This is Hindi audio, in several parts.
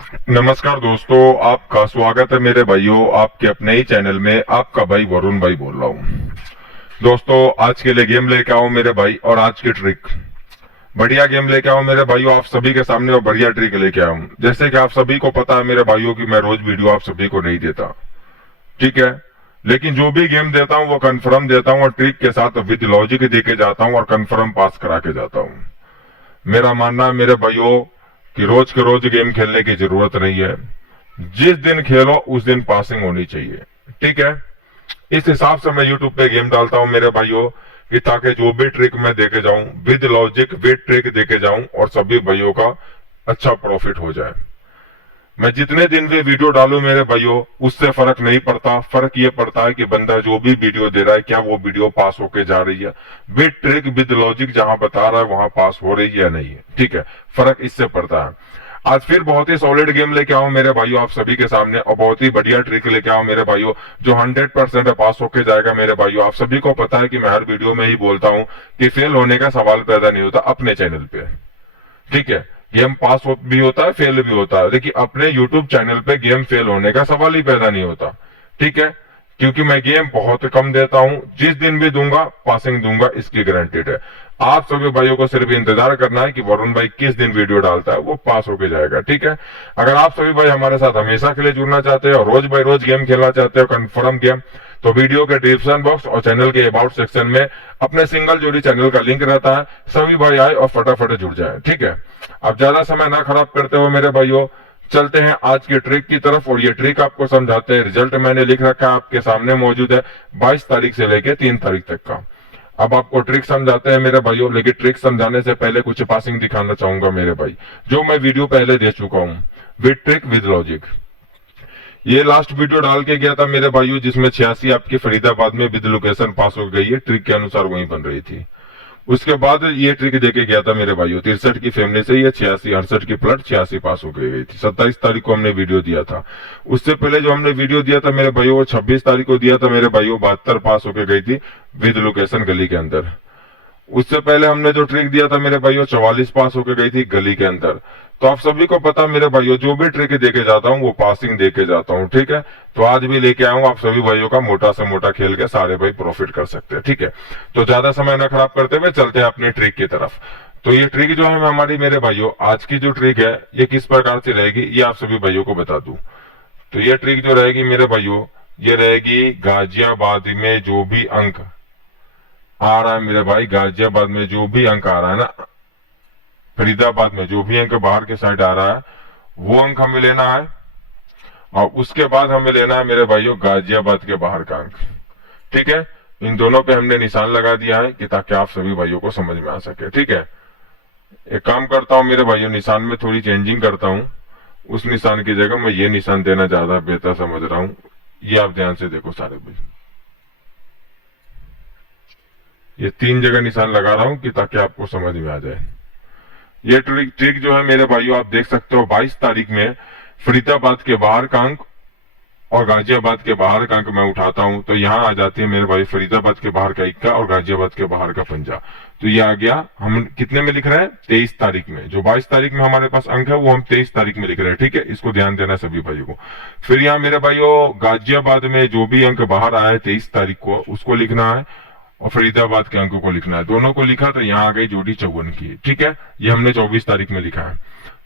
नमस्कार दोस्तों, आपका स्वागत है मेरे भाइयों आपके अपने ही चैनल में। आपका भाई वरुण भाई बोल रहा हूँ। दोस्तों, आज के लिए गेम लेके आओ मेरे भाई, और आज की ट्रिक बढ़िया गेम लेके आओ मेरे भाइयों आप सभी के सामने, और बढ़िया ट्रिक लेके आऊं। जैसे कि आप सभी को पता है मेरे भाइयों की मैं रोज वीडियो आप सभी को नहीं देता, ठीक है। लेकिन जो भी गेम देता हूं वो कंफर्म देता हूं, और ट्रिक के साथ विद लॉजिक देके जाता हूं, और कंफर्म पास करा के जाता हूं। मेरा मानना है मेरे भाइयों कि रोज के रोज गेम खेलने की जरूरत नहीं है। जिस दिन खेलो उस दिन पासिंग होनी चाहिए, ठीक है। इस हिसाब से मैं यूट्यूब पे गेम डालता हूं मेरे भाइयों, कि ताकि जो भी ट्रिक मैं देके जाऊं विद लॉजिक विद ट्रिक देके जाऊं, और सभी भाइयों का अच्छा प्रॉफिट हो जाए। मैं जितने दिन भी वीडियो डालू मेरे भाइयों उससे फर्क नहीं पड़ता। फर्क ये पड़ता है कि बंदा जो भी वीडियो दे रहा है क्या वो वीडियो पास होके जा रही है, विद ट्रिक विद लॉजिक जहां बता रहा है वहां पास हो रही है या नहीं है, ठीक है। फर्क इससे पड़ता है। आज फिर बहुत ही सॉलिड गेम लेके आओ मेरे भाइयों आप सभी के सामने, और बहुत ही बढ़िया ट्रिक लेके आओ मेरे भाइयों, जो 100% पास होके जाएगा मेरे भाइयों। आप सभी को पता है कि मैं हर वीडियो में ही बोलता हूं कि फेल होने का सवाल पैदा नहीं होता अपने चैनल पे, ठीक है। गेम पास भी होता है, फेल भी होता है, लेकिन अपने यूट्यूब चैनल पे गेम फेल होने का सवाल ही पैदा नहीं होता, ठीक है। क्योंकि मैं गेम बहुत कम देता हूं, जिस दिन भी दूंगा पासिंग दूंगा, इसकी गारंटेड है। आप सभी भाइयों को सिर्फ इंतजार करना है कि वरुण भाई किस दिन वीडियो डालता है, वो पास होके जाएगा, ठीक है। अगर आप सभी भाई हमारे साथ हमेशा के लिए जुड़ना चाहते हो, रोज बाय रोज गेम खेलना चाहते हो कंफर्म गेम, तो वीडियो के डिस्क्रिप्शन बॉक्स और चैनल के अबाउट सेक्शन में अपने सिंगल जोड़ी चैनल का लिंक रहता है। सभी भाई आए और फटाफट जुड़ जाए, ठीक है। अब ज्यादा समय ना खराब करते हुए मेरे भाइयों चलते हैं आज की ट्रिक की तरफ, और ये ट्रिक आपको समझाते हैं। रिजल्ट मैंने लिख रखा है आपके सामने मौजूद है, 22 तारीख से लेके 3 तारीख तक का। अब आपको ट्रिक समझाते हैं मेरे भाइयों, लेकिन ट्रिक समझाने से पहले कुछ पासिंग दिखाना चाहूंगा मेरे भाई, जो मैं वीडियो पहले दे चुका हूं विद ट्रिक विद लॉजिक। ये लास्ट वीडियो डाल के गया था मेरे भाइयों, जिसमें 86 आपकी फरीदाबाद में विद लोकेशन पास हो गई है, ट्रिक के अनुसार वही बन रही थी। उसके बाद ये ट्रिक देके गया था मेरे भाइयों 63 की फैमिली से, ये 86 68 की प्लट 86 पास हो गई थी। 27 तारीख को हमने वीडियो दिया था। उससे पहले जो हमने वीडियो दिया था मेरे भाइयों वो 26 तारीख को दिया था मेरे भाइयों, 72 पास होके गई थी विद लोकेशन गली के अंदर। उससे पहले हमने जो ट्रिक दिया था मेरे भाइयों 44 पास होके गई थी गली के अंदर। तो आप सभी को पता मेरे भाइयों जो भी ट्रिक देके जाता हूँ वो पासिंग देके जाता हूँ, ठीक है। तो आज भी लेके आऊंगा आप सभी भाइयों का मोटा से मोटा खेल के सारे भाई प्रॉफिट कर सकते हैं, ठीक है। तो ज्यादा समय न खराब करते हुए चलते हैं अपनी ट्रिक की तरफ। तो ये ट्रिक जो है हमारी मेरे भाइयों, आज की जो ट्रिक है ये किस प्रकार से रहेगी ये आप सभी भाइयों को बता दूं। तो ये ट्रिक जो रहेगी मेरे भाइयों, ये रहेगी गाजियाबाद में जो भी अंक आ रहा है मेरे भाई, गाजियाबाद में जो भी अंक आ रहा है ना, फरीदाबाद में जो भी अंक बाहर के साइड आ रहा है वो अंक हमें लेना है, और उसके बाद हमें लेना है मेरे भाइयों गाजियाबाद के बाहर का अंक, ठीक है। इन दोनों पे हमने निशान लगा दिया है कि ताकि आप सभी भाइयों को समझ में आ सके, ठीक है। एक काम करता हूं मेरे भाइयों, निशान में थोड़ी चेंजिंग करता हूं। उस निशान की जगह मैं ये निशान देना ज्यादा बेहतर समझ रहा हूं। ये आप ध्यान से देखो सारे भाई, ये 3 जगह निशान लगा रहा हूं कि ताकि आपको समझ में आ जाए। ये ट्रिक जो है मेरे भाइयों आप देख सकते हो 22 तारीख में फरीदाबाद के बाहर का अंक और गाजियाबाद के बाहर का अंक मैं उठाता हूं, तो यहाँ आ जाती है मेरे भाई फरीदाबाद के बाहर का 21 और गाजियाबाद के बाहर का 50। तो ये आ गया। हम कितने में लिख रहे हैं 23 तारीख में, जो 22 तारीख में हमारे पास अंक है वो हम 23 तारीख में लिख रहे हैं, ठीक है। इसको ध्यान देना सभी भाइयों को। फिर यहाँ मेरे भाइयों गाजियाबाद में जो भी अंक बाहर आया है 23 तारीख को उसको लिखना है, और फरीदाबाद के अंकों को लिखना है। दोनों को लिखा तो यहाँ आ गई जोड़ी 54 की, ठीक है। ये हमने 24 तारीख में लिखा है।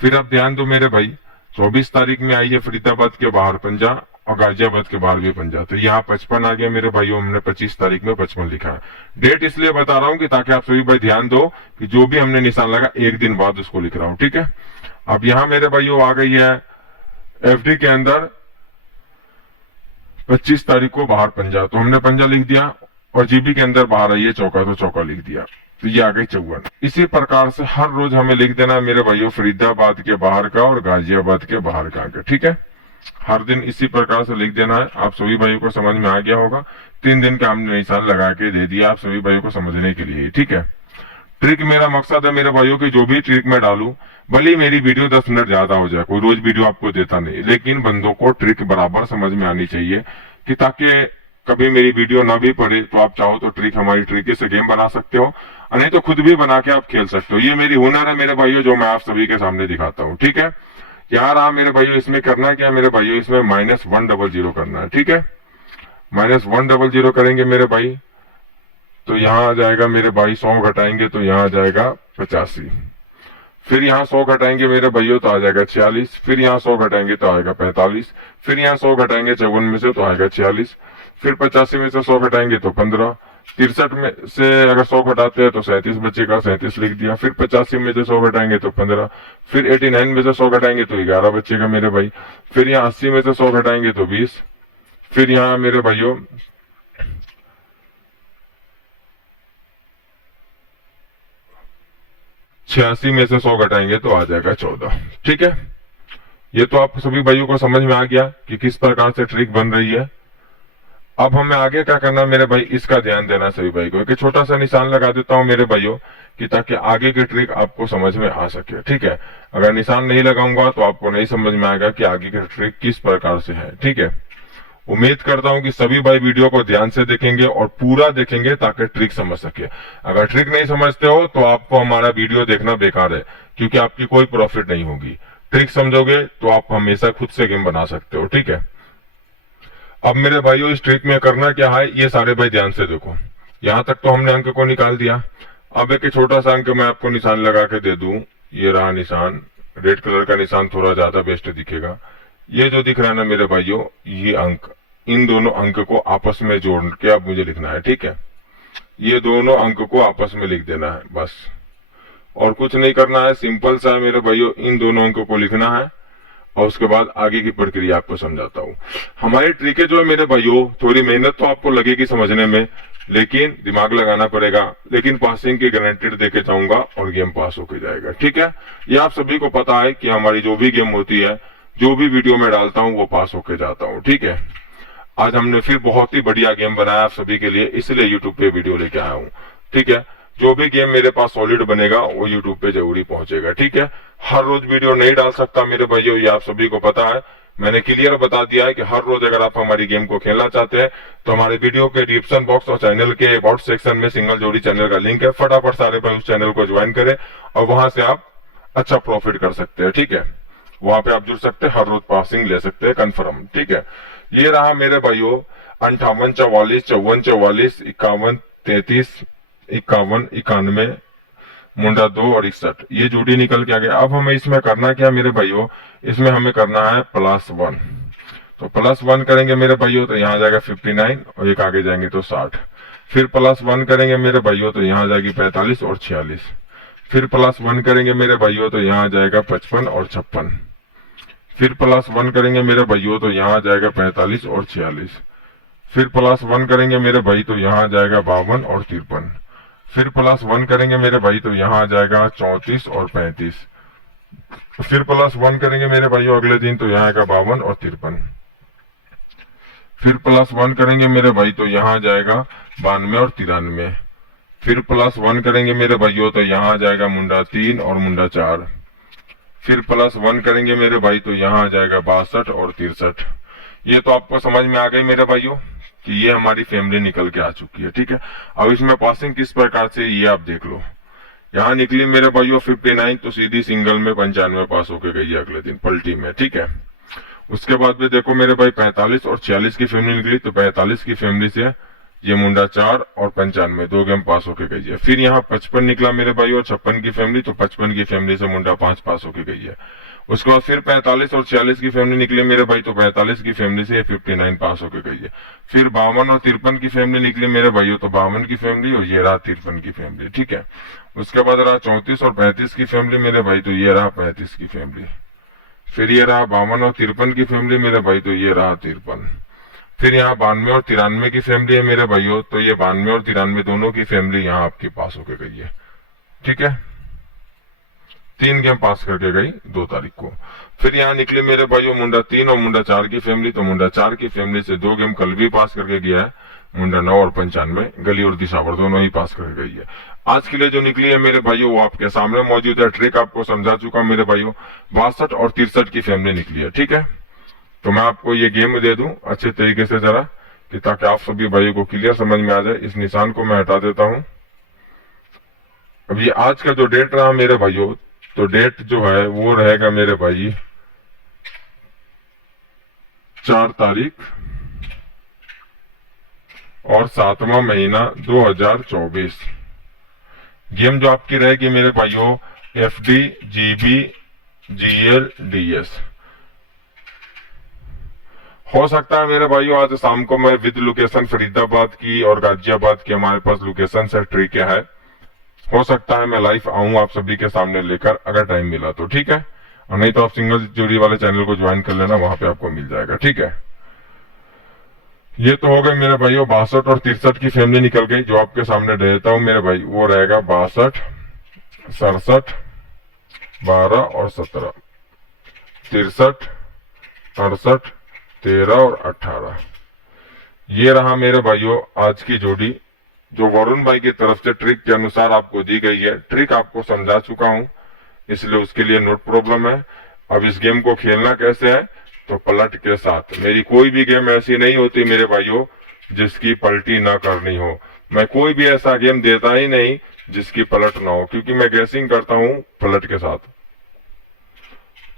फिर अब ध्यान दो मेरे भाई, 24 तारीख में आई है फरीदाबाद के बाहर 50 और गाजियाबाद के बाहर भी 50, तो यहाँ 55 आ गया मेरे भाइयों। हमने 25 तारीख में 55 लिखा है। डेट इसलिए बता रहा हूँ कि ताकि आप सभी भाई ध्यान दो कि जो भी हमने निशान लगा एक दिन बाद उसको लिख रहा हूँ, ठीक है। अब यहाँ मेरे भाइयों आ गई है एफडी के अंदर 25 तारीख को बाहर 50, तो हमने 50 लिख दिया, और जीबी के अंदर बाहर आई है चौका, तो चौका लिख दिया, तो ये आ गई 54। इसी प्रकार से हर रोज हमें लिख देना है मेरे भाइयों फरीदाबाद के बाहर का और गाजियाबाद के बाहर का अंक, ठीक है। हर दिन इसी प्रकार से लिख देना है। आप सभी भाइयों को समझ में आ गया होगा। 3 दिन का हमने निशान लगा के दे दिया आप सभी भाइयों को समझने के लिए, ठीक है। ट्रिक मेरा मकसद है मेरे भाइयों की जो भी ट्रिक मैं डालू, भले मेरी वीडियो 10 मिनट ज्यादा हो जाए, कोई रोज वीडियो आपको देता नहीं, लेकिन बंदों को ट्रिक बराबर समझ में आनी चाहिए, कि ताकि कभी मेरी वीडियो ना भी पड़े तो आप चाहो तो ट्रिक हमारी ट्रिक से गेम बना सकते हो, और नहीं तो खुद भी बना के आप खेल सकते हो। ये मेरी हुनर है मेरे भाइयों जो मैं आप सभी के सामने दिखाता हूँ, ठीक है। यहाँ रहा मेरे भाइयों, इसमें करना क्या है मेरे भाइयों, इसमें -100 करना है, ठीक है। -100 करेंगे मेरे भाई, तो यहाँ आ जाएगा मेरे भाई 100 घटाएंगे तो यहाँ आ जाएगा 85। फिर यहाँ 100 घटाएंगे मेरे भाइयों तो आ जाएगा 46। फिर यहाँ 100 घटाएंगे तो आएगा 45। फिर यहाँ 100 घटाएंगे 54 में से तो आएगा 46। फिर 85 में से 100 घटाएंगे तो 15। 63 में से अगर 100 घटाते हैं तो 37 बचेगा, 37 लिख दिया। फिर 85 में से 100 घटाएंगे तो 15। फिर 89 में से 100 घटाएंगे तो 11 बचेगा मेरे भाई। फिर यहाँ 80 में से 100 घटाएंगे तो 20। फिर यहाँ मेरे भाइयों 86 में से 100 घटाएंगे तो आ जाएगा 14, ठीक है। ये तो आप सभी भाइयों को समझ में आ गया कि किस प्रकार से ट्रिक बन रही है। अब हमें आगे क्या करना है मेरे भाई, इसका ध्यान देना सभी भाई को। एक छोटा सा निशान लगा देता हूं मेरे भाइयों कि ताकि आगे की ट्रिक आपको समझ में आ सके, ठीक है। अगर निशान नहीं लगाऊंगा तो आपको नहीं समझ में आएगा कि आगे की ट्रिक किस प्रकार से है, ठीक है। उम्मीद करता हूं कि सभी भाई वीडियो को ध्यान से देखेंगे और पूरा देखेंगे ताकि ट्रिक समझ सके। अगर ट्रिक नहीं समझते हो तो आपको हमारा वीडियो देखना बेकार है, क्योंकि आपकी कोई प्रॉफिट नहीं होगी। ट्रिक समझोगे तो आप हमेशा खुद से गेम बना सकते हो, ठीक है। अब मेरे भाइयों इस ट्रिक में करना क्या है, ये सारे भाई ध्यान से देखो। यहां तक तो हमने अंक को निकाल दिया। अब एक छोटा सा अंक मैं आपको निशान लगा के दे दूं। ये रहा निशान, रेड कलर का निशान थोड़ा ज्यादा बेस्ट दिखेगा। ये जो दिख रहा है ना मेरे भाइयों, ये अंक, इन दोनों अंक को आपस में जोड़ के अब मुझे लिखना है, ठीक है। ये दोनों अंक को आपस में लिख देना है बस, और कुछ नहीं करना है। सिंपल सा है मेरे भाइयों, इन दोनों अंकों को लिखना है और उसके बाद आगे की प्रक्रिया आपको समझाता हूँ। हमारी ट्रिकें जो है मेरे भाइयों, थोड़ी मेहनत तो आपको लगेगी समझने में, लेकिन दिमाग लगाना पड़ेगा। लेकिन पासिंग की गारंटी देके जाऊंगा और गेम पास होके जाएगा, ठीक है। ये आप सभी को पता है कि हमारी जो भी गेम होती है, जो भी वीडियो में डालता हूँ वो पास होके जाता हूँ, ठीक है। आज हमने फिर बहुत ही बढ़िया गेम बनाया आप सभी के लिए, इसलिए यूट्यूब पे वीडियो लेके आया हूँ, ठीक है। जो भी गेम मेरे पास सॉलिड बनेगा वो यूट्यूब पे जरूरी पहुंचेगा, ठीक है। हर रोज वीडियो नहीं डाल सकता मेरे भाइयों, ये आप सभी को पता है। मैंने क्लियर बता दिया है कि हर रोज अगर आप हमारी गेम को खेलना चाहते हैं तो हमारे वीडियो के डिस्क्रिप्शन बॉक्स और चैनल के अबाउट सेक्शन में सिंगल जोड़ी चैनल का लिंक है। फटाफट सारे भाई उस चैनल को ज्वाइन करें और वहां से आप अच्छा प्रॉफिट कर सकते हैं, ठीक है। वहां पे आप जुड़ सकते हैं, हर रोज पासिंग ले सकते हैं कंफर्म, ठीक है। ये रहा मेरे भाइयों 58 44 54 44 51 33 51 91 मुंडा 2 और 61, ये जोड़ी निकल के आ गया। अब हमें इसमें करना क्या मेरे भाइयों, इसमें हमें करना है +1। तो +1 करेंगे मेरे भाइयों तो यहाँ आ जाएगा 59 और एक आगे जाएंगे तो 60। फिर +1 करेंगे मेरे भाइयों तो यहाँ आ जाएगी 45 और 46। फिर +1 करेंगे मेरे भाइयों तो यहाँ आ जाएगा 55 और 56। फिर +1 करेंगे मेरे भाइयों तो यहाँ आ जाएगा 45 और 46। फिर +1 करेंगे मेरे भाई तो यहाँ आ जाएगा 52 और 53। फिर +1 करेंगे मेरे भाई तो यहाँ आ जाएगा 34 और 35। फिर +1 करेंगे मेरे भाइयों अगले दिन तो यहाँ आएगा 52 और 53। फिर +1 करेंगे मेरे भाई तो यहाँ आ जाएगा 92 और 93। फिर +1 करेंगे मेरे भाइयों तो यहाँ आ जाएगा मुंडा 3 और मुंडा 4। फिर +1 करेंगे मेरे भाई तो यहाँ आ जाएगा 62 और 63। ये तो आपको समझ में आ गई मेरे भाइयों कि ये हमारी फैमिली निकल के आ चुकी है, ठीक है। अब इसमें पासिंग किस प्रकार से, ये आप देख लो। यहाँ निकली मेरे भाइयों 59 तो सीधी सिंगल में 95 पास होके गई है अगले दिन पलटी में, ठीक है। उसके बाद में देखो मेरे भाई 45 और 46 की फैमिली निकली तो 45 की फैमिली से ये मुंडा 4 और 95 2 गेम पास होके गई है। फिर यहाँ 55 निकला मेरे भाई और 56 की फैमिली तो 55 की फैमिली से मुंडा 5 पास होके गई है। उसके बाद फिर 45 और 46 की फैमिली निकली मेरे भाई तो 45 की फैमिली से 59 पास होके गई है। फिर 52 और 53 की फैमिली निकली मेरे भाइयों तो 52 की फैमिली और ये रहा 53 की फैमिली, ठीक है। उसके बाद रहा 34 और 35 की फैमिली मेरे भाई तो ये रहा 35 की फैमिली। फिर ये रहा 52 और 53 की फैमिली मेरे भाई तो ये रहा 53। फिर यहाँ 92 और 93 की फैमिली है मेरे भाइयों तो ये 92 और 93 दोनों की फैमिली यहाँ आपके पास होके गई है, ठीक है। 3 गेम पास करके गई 2 तारीख को। फिर यहाँ निकले मेरे भाइयों मुंडा 3 और मुंडा 4 की फैमिली तो मुंडा 4 की फैमिली से 2 गेम कल भी पास करके गया है। मुंडा 9 और 95 गली और दिशावर दोनों ही पास करके गई है। आज के लिए जो निकली है मेरे भाइयों वो आपके सामने मौजूद है। ट्रिक आपको समझा चुका मेरे भाइयों। 62 और 63 की फैमिली निकली है, ठीक है। तो मैं आपको ये गेम दे दूं अच्छे तरीके से जरा, कि ताकि आप सभी भाइयों को क्लियर समझ में आ जाए। इस निशान को मैं हटा देता हूं। अब ये आज का जो डेट रहा मेरे भाइयों, तो डेट जो है वो रहेगा मेरे भाई 4 तारीख और 7वां महीना 2024। गेम जो आपकी रहेगी मेरे भाइयों FD GB GL DS। हो सकता है मेरे भाइयों आज शाम को मैं विद लोकेशन फरीदाबाद की और गाजियाबाद की हमारे पास लोकेशन से ट्रिक है, हो सकता है मैं लाइव आऊं आप सभी के सामने लेकर, अगर टाइम मिला तो ठीक है, और नहीं तो आप सिंगल जोड़ी वाले चैनल को ज्वाइन कर लेना, वहां पे आपको मिल जाएगा। ठीक है, ये तो हो गए मेरे भाइयों 62 और 63 की फैमिली निकल गई। जो आपके सामने देता हूं मेरे भाई वो रहेगा 62 67 12 और 17, 63 68 13 और 18। ये रहा मेरे भाइयों आज की जोड़ी जो वरुण भाई की तरफ से ट्रिक के अनुसार आपको दी गई है। ट्रिक आपको समझा चुका हूं, इसलिए उसके लिए नोट प्रॉब्लम है। अब इस गेम को खेलना कैसे है, तो पलट के साथ। मेरी कोई भी गेम ऐसी नहीं होती मेरे भाइयों जिसकी पलटी ना करनी हो। मैं कोई भी ऐसा गेम देता ही नहीं जिसकी पलट ना हो, क्योंकि मैं गैसिंग करता हूं पलट के साथ।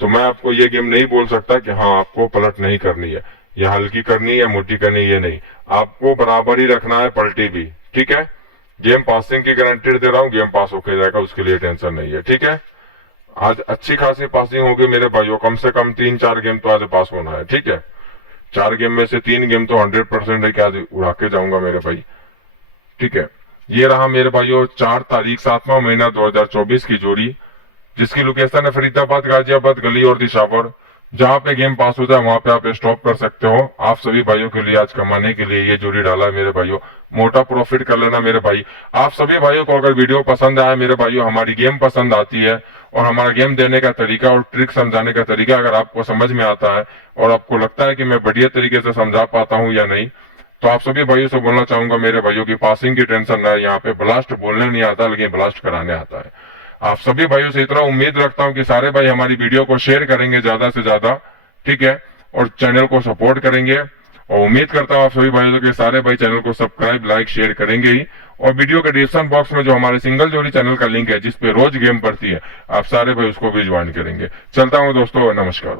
तो मैं आपको ये गेम नहीं बोल सकता कि हाँ आपको पलट नहीं करनी है, या हल्की करनी है मोटी करनी है, ये नहीं। आपको बराबर ही रखना है, पलटी भी। ठीक है, गेम पासिंग की गारंटी दे रहा हूँ, गेम पास होके जाएगा, उसके लिए टेंशन नहीं है। ठीक है, आज अच्छी खासी पासिंग होगी मेरे भाइयों, कम से कम 3-4 गेम तो आज पास होना है। ठीक है, 4 गेम में से 3 गेम तो 100% है कि आज उड़ा के जाऊंगा मेरे भाई। ठीक है, ये रहा मेरे भाइयों 4 तारीख 7वां महीना 2024 की जोड़ी, जिसकी लोकेशन है फरीदाबाद गाजियाबाद गली और दिशावर। जहां पे गेम पास हो जाए वहां पे आप स्टॉप कर सकते हो। आप सभी भाइयों के लिए आज कमाने के लिए ये जोड़ी डाला है मेरे भाइयों, मोटा प्रॉफिट कर लेना मेरे भाई। आप सभी भाइयों को अगर वीडियो पसंद आया मेरे भाइयों, हमारी गेम पसंद आती है और हमारा गेम देने का तरीका और ट्रिक समझाने का तरीका अगर आपको समझ में आता है और आपको लगता है कि मैं बढ़िया तरीके से समझा पाता हूं या नहीं, तो आप सभी भाइयों से बोलना चाहूंगा मेरे भाइयों की पासिंग की टेंशन ना है। यहाँ पे ब्लास्ट बोलने नहीं आता, लेकिन ब्लास्ट कराने आता है। आप सभी भाइयों से इतना उम्मीद रखता हूं कि सारे भाई हमारी वीडियो को शेयर करेंगे ज्यादा से ज्यादा। ठीक है, और चैनल को सपोर्ट करेंगे, और उम्मीद करता हूं आप सभी भाइयों के सारे भाई चैनल को सब्सक्राइब लाइक शेयर करेंगे ही। और वीडियो के डिस्क्रिप्शन बॉक्स में जो हमारे सिंगल जोड़ी चैनल का लिंक है जिसपे रोज गेम पड़ती है, आप सारे भाई उसको भी ज्वाइन करेंगे। चलता हूं दोस्तों, नमस्कार।